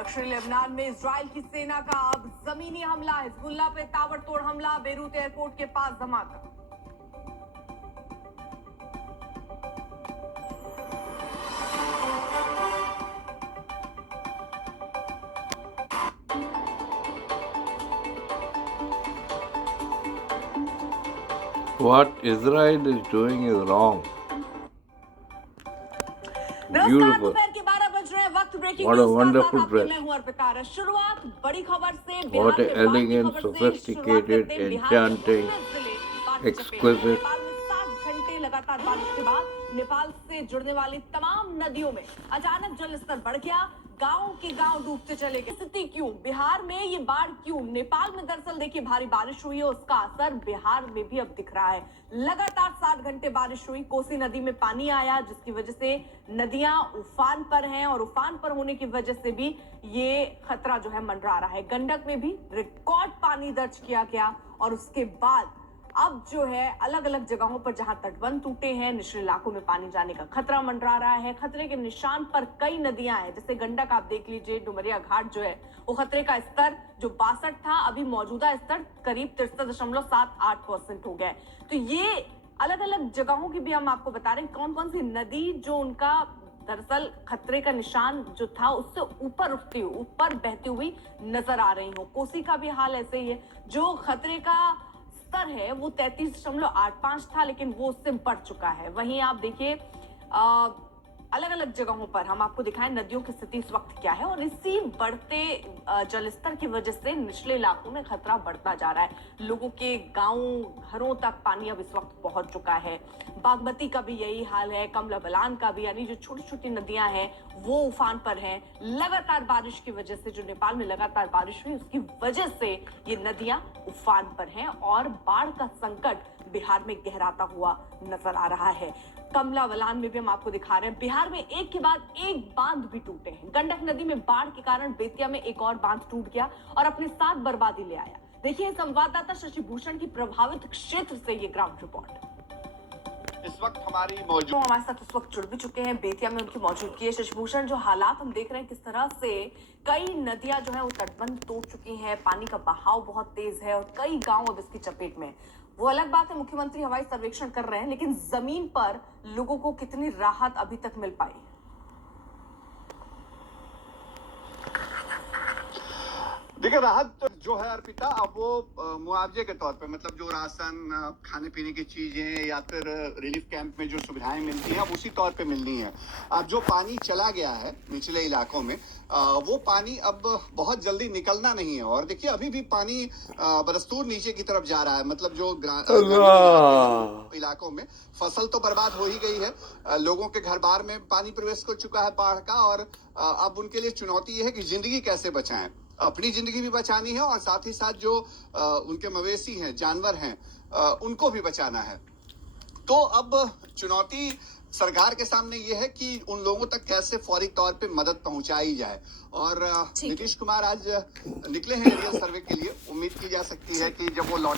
दक्षिणी लेबनान में इजराइल की सेना का अब जमीनी हमला, हिजबुल्लाह पे ताबड़तोड़ हमला, बेरूत एयरपोर्ट के पास धमाका। What Israel is doing is wrong. नमस्कार, Beautiful. दोपहर के 12 बज रहे हैं, वक्त ब्रेकिंग What a न्यूज का wonderful साथ आपके dress. मैं हूं अर्पिता। शुरुआत बड़ी खबर से, What बिहार a में बाढ़ की elegant, खबर से sophisticated, शुरुआत करते हैं। बिहार के enchanting, 19 जिले बाढ़ की चपेट में। exquisite. नेपाल में 60 घंटे लगातार बारिश के बाद नेपाल से जुड़ने वाली तमाम नदियों में अचानक जल स्तर बढ़ गया, गांव के गांव डूबते चले गए। स्थिति क्यों, बिहार में ये बाढ़ क्यों? नेपाल में दरअसल देखिए भारी बारिश हुई है, उसका असर बिहार में भी अब दिख रहा है। लगातार 60 घंटे बारिश हुई, कोसी नदी में पानी आया, जिसकी वजह से नदियां उफान पर हैं और उफान पर होने की वजह से भी ये खतरा जो है मंडरा रहा है। गंडक में भी रिकॉर्ड पानी दर्ज किया गया और उसके बाद अब जो है अलग अलग जगहों पर जहां तटबंध टूटे हैं, निचले इलाकों में पानी जाने का खतरा मंडरा रहा है। खतरे के निशान पर कई नदियां हैं, जैसे गंडक आप देख लीजिए, डुमरिया घाट जो है वो खतरे का स्तर जो 62 था, अभी मौजूदा स्तर करीब 63.78% हो गया। तो ये अलग अलग जगहों की भी हम आपको बता रहे हैं कौन कौन सी नदी जो उनका दरअसल खतरे का निशान जो था उससे ऊपर उठती हुई, ऊपर बहती हुई नजर आ रही हो। कोसी का भी हाल ऐसे ही है, जो खतरे का स्तर है वो 33.85 था, लेकिन वो उससे बढ़ चुका है। वहीं आप देखिए अलग अलग जगहों पर हम आपको दिखाएं नदियों की स्थिति इस वक्त क्या है, और इसी बढ़ते जलस्तर की वजह से निचले इलाकों में खतरा बढ़ता जा रहा है। लोगों के गांव घरों तक पानी अब इस वक्त पहुंच चुका है। बागमती का भी यही हाल है, कमला बलान का भी, यानी जो छोटी छोटी नदियां हैं वो उफान पर हैं। लगातार बारिश की वजह से, जो नेपाल में लगातार बारिश हुई उसकी वजह से ये नदियां उफान पर हैं और बाढ़ का संकट बिहार में गहराता हुआ नजर आ रहा है। कमला बलान में भी हम आपको दिखा रहे हैं, बिहार में एक के बाद एक बांध भी टूटे हैं। गंडक नदी में बाढ़ के कारण बेतिया में एक और बांध टूट गया और अपने साथ बर्बादी ले आया। देखिए संवाददाता शशि भूषण की प्रभावित क्षेत्र से ये ग्राउंड रिपोर्ट। इस वक्त हमारी मौजूद हमारे साथ इस वक्त जुड़ भी चुके हैं, बेतिया में उनकी मौजूदगी है। शशि भूषण, जो हालात हम देख रहे हैं किस तरह से कई नदियां जो है वो तटबंध तोड़ चुकी हैं, पानी का बहाव बहुत तेज है और कई गांव अब इसकी चपेट में। वो अलग बात है, मुख्यमंत्री हवाई सर्वेक्षण कर रहे हैं, लेकिन जमीन पर लोगों को कितनी राहत अभी तक मिल पाई? देखिए, राहत जो है अर्पिता, अब वो मुआवजे के तौर पे, मतलब जो राशन, खाने पीने की चीजें या फिर रिलीफ कैंप में जो सुविधाएं मिलती हैं, अब उसी तौर पे मिलनी है। अब जो पानी चला गया है निचले इलाकों में, वो पानी अब बहुत जल्दी निकलना नहीं है। और देखिए अभी भी पानी बरस्तूर नीचे की तरफ जा रहा है, मतलब जो इलाकों में फसल तो बर्बाद हो ही गई है, लोगों के घर बार में पानी प्रवेश कर चुका है बाढ़ का, और अब उनके लिए चुनौती ये है कि जिंदगी कैसे बचाएं। अपनी जिंदगी भी बचानी है और साथ ही साथ जो उनके मवेशी हैं, जानवर हैं, उनको भी बचाना है। तो अब चुनौती सरकार के सामने ये है कि उन लोगों तक कैसे फौरी तौर पे मदद पहुंचाई जाए। और नीतीश कुमार आज निकले हैं एरियल सर्वे के लिए। उम्मीद की जा सकती है कि जब वो लौट